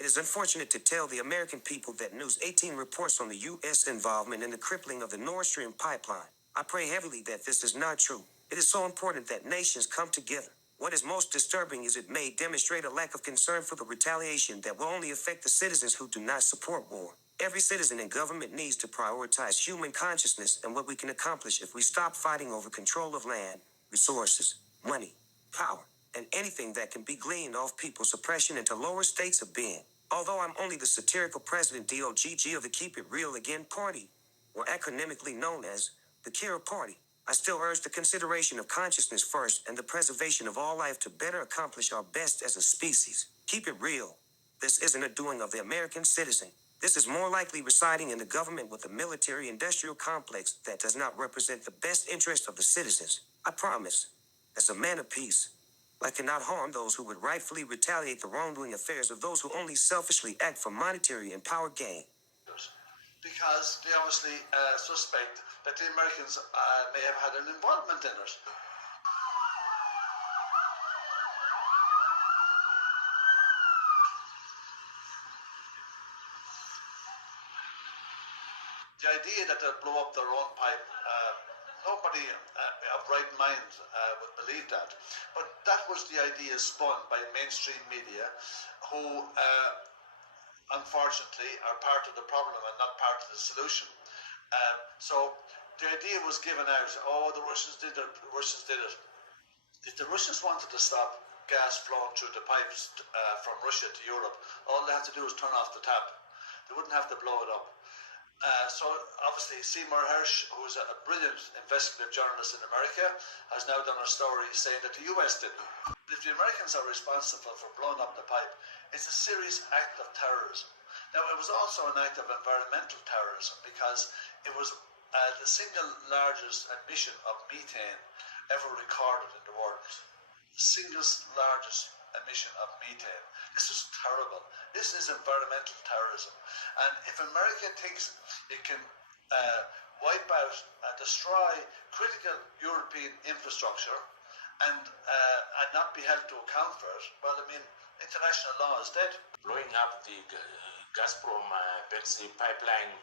It is unfortunate to tell the American people that News 18 reports on the U.S. involvement in the crippling of the Nord Stream pipeline. I pray heavily that this is not true. It is so important that nations come together. What is most disturbing is it may demonstrate a lack of concern for the retaliation that will only affect the citizens who do not support war. Every citizen in government needs to prioritize human consciousness and what we can accomplish if we stop fighting over control of land, resources, money, power, and anything that can be gleaned off people's oppression into lower states of being. Although I'm only the satirical president DOGG of the Keep It Real Again Party, or acronymically known as the Kira Party, I still urge the consideration of consciousness first and the preservation of all life to better accomplish our best as a species. Keep it real. This isn't a doing of the American citizen. This is more likely residing in the government with a military-industrial complex that does not represent the best interest of the citizens. I promise, as a man of peace, I cannot harm those who would rightfully retaliate the wrongdoing affairs of those who only selfishly act for monetary and power gain. Because they obviously suspect that the Americans may have had an involvement in it. The idea that they'll blow up their own pipe, nobody of right mind would believe that. But that was the idea spun by mainstream media, who unfortunately are part of the problem and not part of the solution. So the idea was given out, oh, the Russians did it, the Russians did it. If the Russians wanted to stop gas flowing through the pipes from Russia to Europe, all they have to do is turn off the tap. They wouldn't have to blow it up. So obviously Seymour Hersh, who is a brilliant investigative journalist in America, has now done a story saying that the US did. If the Americans are responsible for blowing up the pipe, it's a serious act of terrorism. Now, it was also an act of environmental terrorism because it was the single largest emission of methane ever recorded in the world. The single largest emission of methane. This is terrible. This is environmental terrorism. And if America thinks it can wipe out and destroy critical European infrastructure and not be held to account for it, well, I mean, international law is dead. Blowing up the Gazprom Bexy pipeline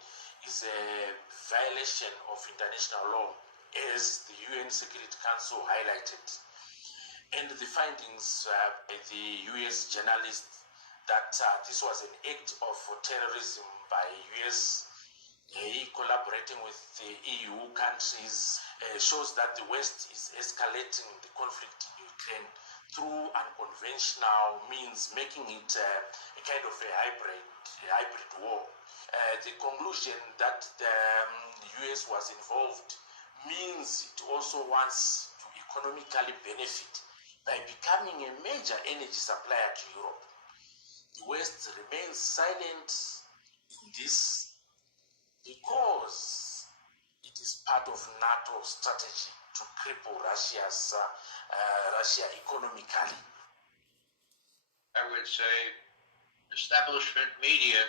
is a violation of international law, as the UN Security Council highlighted. And the findings by the US journalist that this was an act of terrorism by US collaborating with the EU countries shows that the West is escalating the conflict in Ukraine through unconventional means, making it a kind of a hybrid war. The conclusion that the US was involved means it also wants to economically benefit by becoming a major energy supplier to Europe. The West remains silent in this because it is part of NATO strategy to cripple Russia economically. I would say establishment media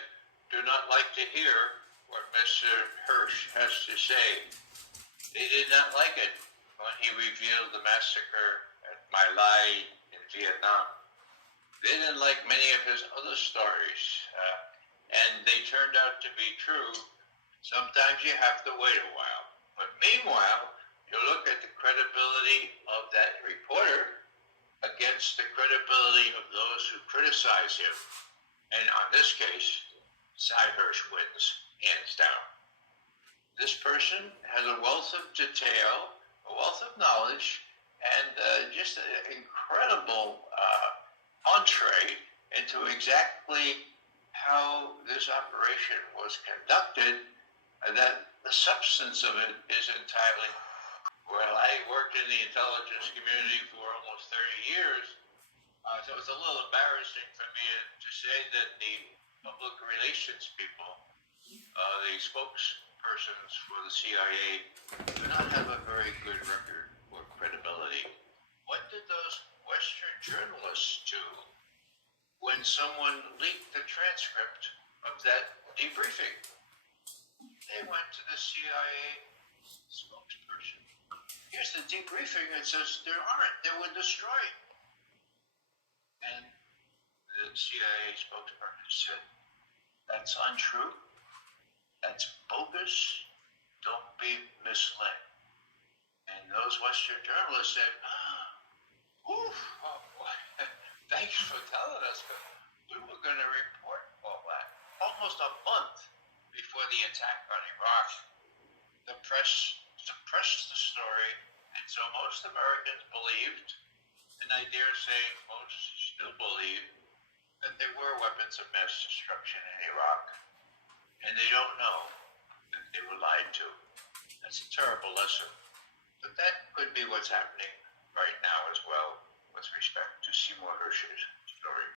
do not like to hear what Mr. Hersh has to say. They did not like it when he revealed the massacre at My Lai in Vietnam. They didn't like many of his other stories, and they turned out to be true. Sometimes you have to wait a while. But meanwhile, you look at the credibility of that reporter against the credibility of those who criticize him. And on this case, Cy Hersh wins, hands down. This person has a wealth of detail, a wealth of knowledge, and just an incredible entree into exactly how this operation was conducted, that the substance of it is entirely. Well, I worked in the intelligence community for almost 30 years, so it's a little embarrassing for me to say that the public relations people, the spokespersons for the CIA, do not have a very good record or credibility. What did those Western journalists do when someone leaked the transcript of that debriefing? They went to the CIA spokesperson. Here's the debriefing. It says there aren't. They were destroyed. And the CIA spokesperson said, that's untrue. That's bogus. Don't be misled. And those Western journalists said, oof, oh boy, thanks for telling us, but we were going to report all that. Almost a month before the attack on Iraq, the press suppressed the story, and so most Americans believed, and I dare say most still believe, that there were weapons of mass destruction in Iraq, and they don't know that they were lied to. That's a terrible lesson. But that could be what's happening right now as well with respect to Seymour Hersh's story.